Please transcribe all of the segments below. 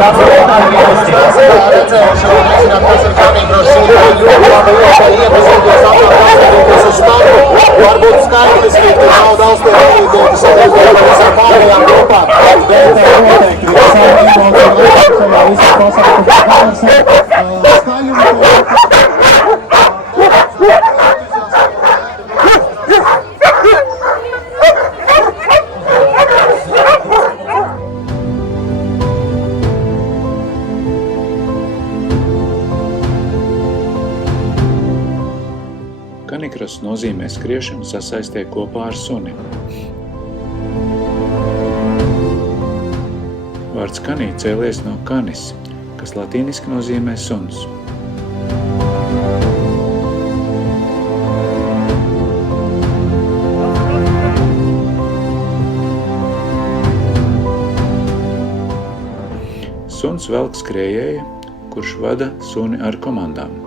Kāds ir redzējuši, nezināt, kas ir Canicross, ļoti labi iespēja iepazīties, apskatīties uz startu, varbūt skaitliski nav daudz to rīdīties, ar visām pārējām grupām, bet noteikti visām emocijām šajā visā pasākumā skaļumu. Canicross nozīmē skriešanu sasaistē kopā ar suni. Vārds canī cēlies no canis, kas latīniski nozīmē suns. Suns velk skrējēju, kurš vada suni ar komandām.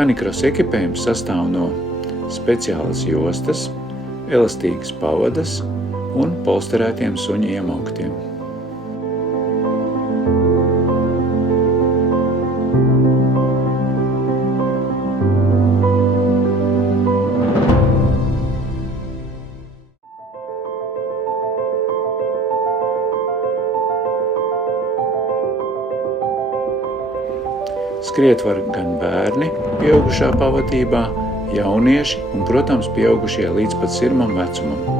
Canicross ekipējums sastāv no speciālas jostas, elastīgas pavadas un polsterētiem suņa iemauktiem. Skriet var gan bērni pieaugušā pavadībā, jaunieši un, protams, pieaugušie līdz pat sirmam vecumam.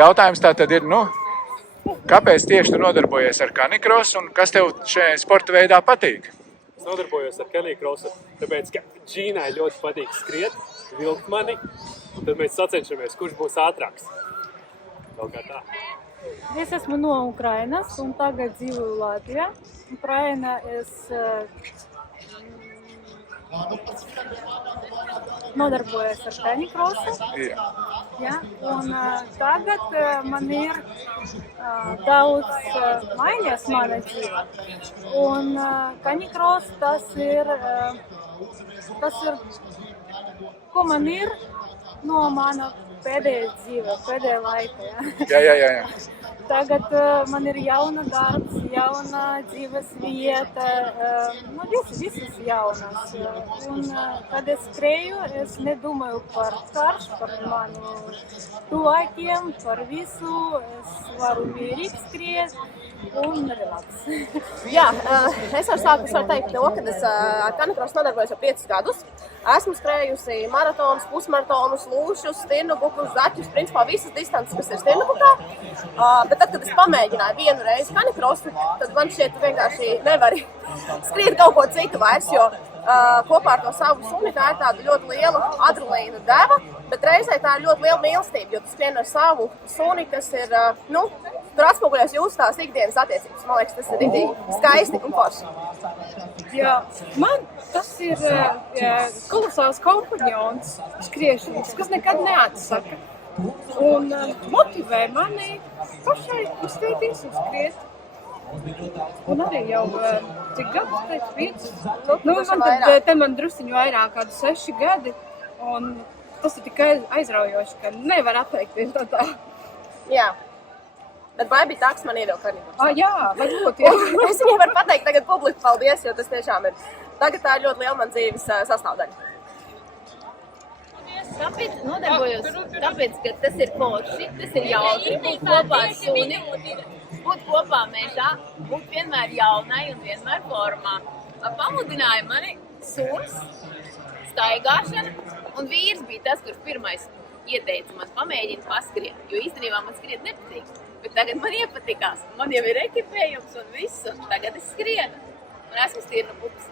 Jautājums tātad ir, kāpēc tieši tu nodarbojies ar Canicross un kas tev šajā sporta veidā patīk? Es nodarbojos ar canicrossu, tāpēc, ka Džīnai ļoti patīk skriet, vilkt mani, un tad mēs sacenšamies, kurš būs ātrāks. Kaut kā tā. Es esmu no Ukrainas un tagad dzīvoju Latvijā. Ukraina es nodarbojos ar canicrossu. Ja? Un tagad man ir daudz mainījies mana dzīve. Un canicross tas ir, ko man ir no mana pēdējā dzīve, pēdējā laika. Jā. Tagad man ir jauna darbs, jauna dzīves vieta, visas jaunas. Un, kad es skrēju, es nedomāju par karšu, par manu tuvākiem, par visu. Es varu mierīgi skriet un relaks. Jā, es varu teikt to, ka es ar canicrossu nodarbojos jau 5 gadus. Esmu skrējusi maratonus, pusmaratonus, lūšus, stirnubukus, zaķus, principā visas distances, kas ir stirnubukā. Bet tad, kad es pamēģināju vienu reizi canicrossu, tad man šķiet, tu vienkārši nevari skriet kaut ko citu vairs, jo kopā ar to savu suni tā ir tāda ļoti liela adrenalīna deva, bet reizē tā ir ļoti liela mīlestība, jo tu skrien ar savu suni, kas ir, tur atspoguļojas jūsu tās ikdienas attiecības. Man liekas, tas ir rītīgi skaisti un forši. Jā, man tas ir kolosāls kompanjons skriešanas, kas nekad neatsaka. Un motivē mani pašai izteikties un skriet. Un arī jau cik gadus teicu, 5. Te man drusciņu vairāk kādu 6 gadi. Un tas ir tikai aizraujoši, ka nevar atteikties no tā. Jā. Bet vai bija tā, kas man ievilka canicrossu? Jā, varbūt, jā. Es viņai varu pateikt tagad publiski paldies, jo tas tiešām ir. Tagad tā ir ļoti liela man dzīves sastāvdaļa. Kāpēc nodarbojos? Tāpēc, ka tas ir forši, tas ir jautri, būt kopā ar suni, būt kopā mežā, būt vienmēr jaunai un vienmēr formā. Pamudināja mani suns, staigāšana, un vīrs bija tas, kurš pirmais ieteica man pamēģināt paskriet, jo īstenībā man skriet nepatīk. Bet tagad man iepatikās, man jau ir ekipējums un viss, un tagad es skrienu. Un esmu stirnubuks.